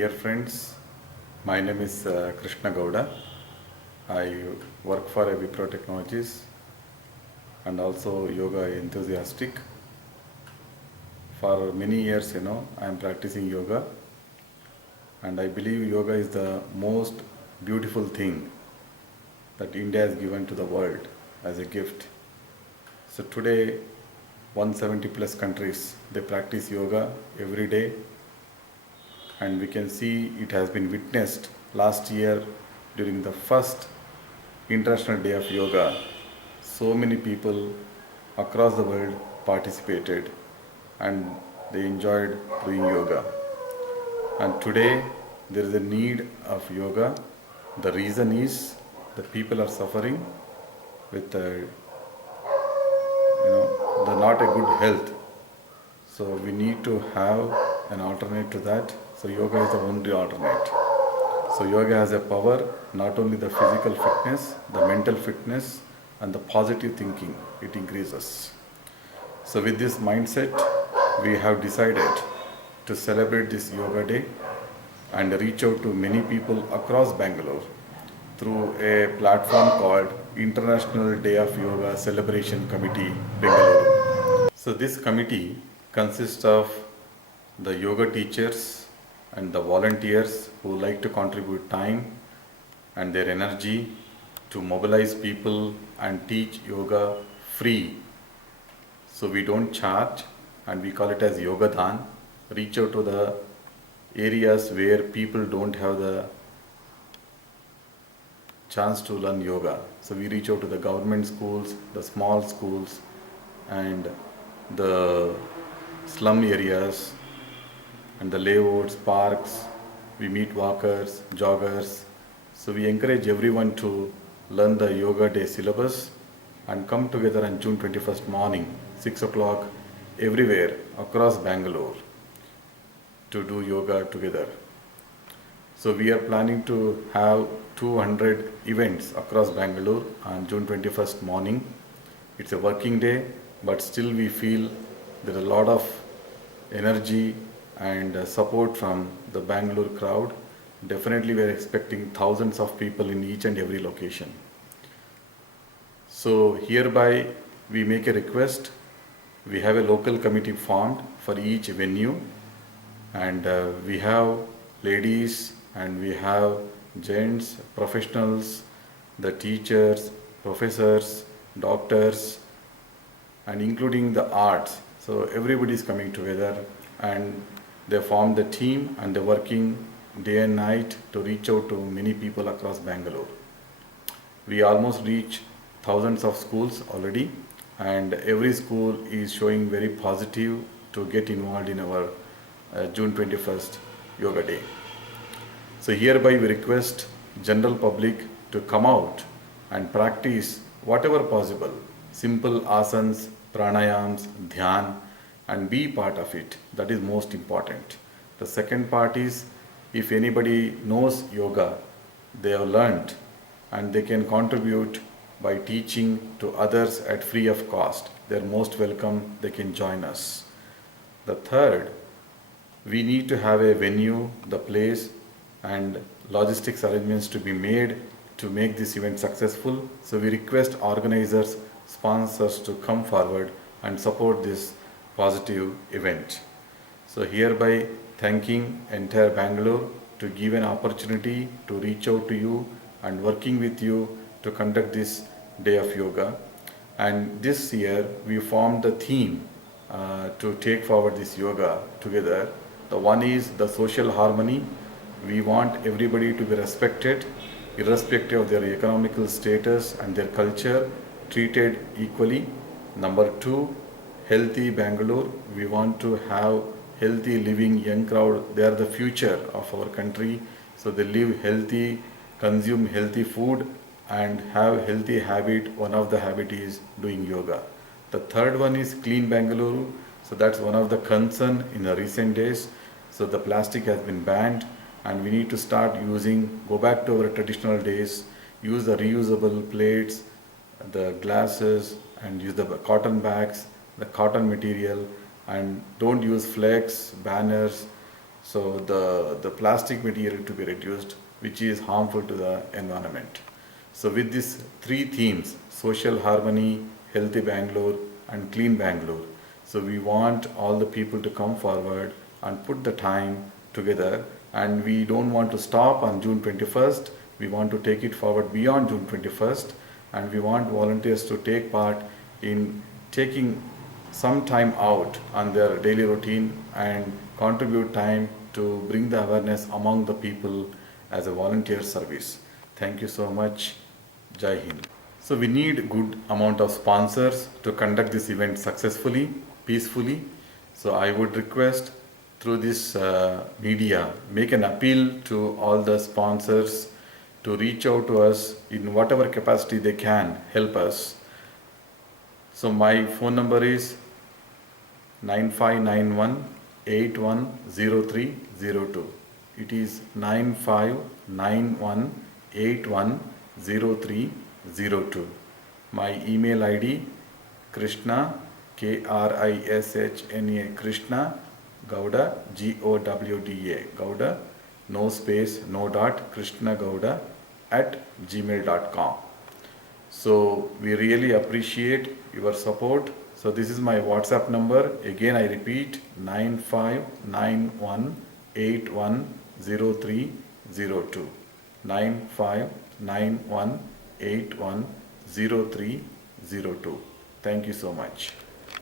Dear friends, my name is Krishna Gowda. I work for Wipro Technologies and also yoga enthusiastic. For many years, I am practicing yoga, and I believe yoga is the most beautiful thing that India has given to the world as a gift. So today, 170 plus countries, they practice yoga every day, and we can see it has been witnessed last year during the first International Day of Yoga. So many people across the world participated and they enjoyed doing yoga. And today there is a need of yoga. The reason is the people are suffering with the not a good health. So we need to have an alternate to that. So yoga is the only alternate. So yoga has a power, not only the physical fitness, the mental fitness and the positive thinking, it increases. So with this mindset, we have decided to celebrate this yoga day and reach out to many people across Bangalore through a platform called International Day of Yoga Celebration Committee, Bengaluru. So this committee consists of the yoga teachers and the volunteers who like to contribute time and their energy to mobilize people and teach yoga free. So we don't charge and we call it as Yoga Dhan. Reach out to the areas where people don't have the chance to learn yoga. So we reach out to the government schools, the small schools and the slum areas and the layouts, parks. We meet walkers, joggers. So we encourage everyone to learn the yoga day syllabus and come together on June 21st morning, 6 o'clock, everywhere across Bangalore to do yoga together. So we are planning to have 200 events across Bangalore on June 21st morning. It's a working day, but still we feel there is a lot of energy and support from the Bangalore crowd. Definitely we are expecting thousands of people in each and every location. So hereby we make a request. We have a local committee formed for each venue, and we have ladies and we have gents, professionals, the teachers, professors, doctors, and including the arts. So everybody is coming together and they form the team and they're working day and night to reach out to many people across Bangalore. We almost reach thousands of schools already, and every school is showing very positive to get involved in our June 21st Yoga Day. So hereby we request general public to come out and practice whatever possible, simple asanas, pranayams, dhyan, and be part of it. That is most important. The second part is, if anybody knows yoga, they have learned and they can contribute by teaching to others at free of cost. They are most welcome, they can join us. The third, we need to have a venue, the place and logistics arrangements to be made to make this event successful. So we request organizers, sponsors to come forward and support this positive event. So hereby thanking entire Bangalore to give an opportunity to reach out to you and working with you to conduct this day of yoga. And this year we formed the theme to take forward this yoga together. The one is the social harmony. We want everybody to be respected irrespective of their economical status and their culture, treated equally. Number two, healthy Bangalore. We want to have healthy living young crowd. They are the future of our country. So they live healthy, consume healthy food and have healthy habit. One of the habit is doing yoga. The third one is clean Bangalore. So that's one of the concern in the recent days. So the plastic has been banned and we need to start go back to our traditional days, use the reusable plates, the glasses and use the cotton bags, the cotton material, and don't use flags, banners So the plastic material to be reduced, which is harmful to the environment. So with these three themes, social harmony, healthy Bangalore and clean Bangalore, so we want all the people to come forward and put the time together, and we don't want to stop on June 21st. We want to take it forward beyond June 21st, and we want volunteers to take part in taking some time out on their daily routine and contribute time to bring the awareness among the people as a volunteer service. Thank you so much. Jai Hind. So we need good amount of sponsors to conduct this event successfully, peacefully. So I would request through this media, make an appeal to all the sponsors to reach out to us in whatever capacity they can help us. So my phone number is 9591 810302. It is 9591 810302. My email ID Krishna Krishna Krishna Gowda Gowda Gowda, no space, no dot, Krishna Gowda @gmail.com. So we really appreciate your support. So this is my WhatsApp number. Again I repeat, 9591 810302. 9591 810302. Thank you so much.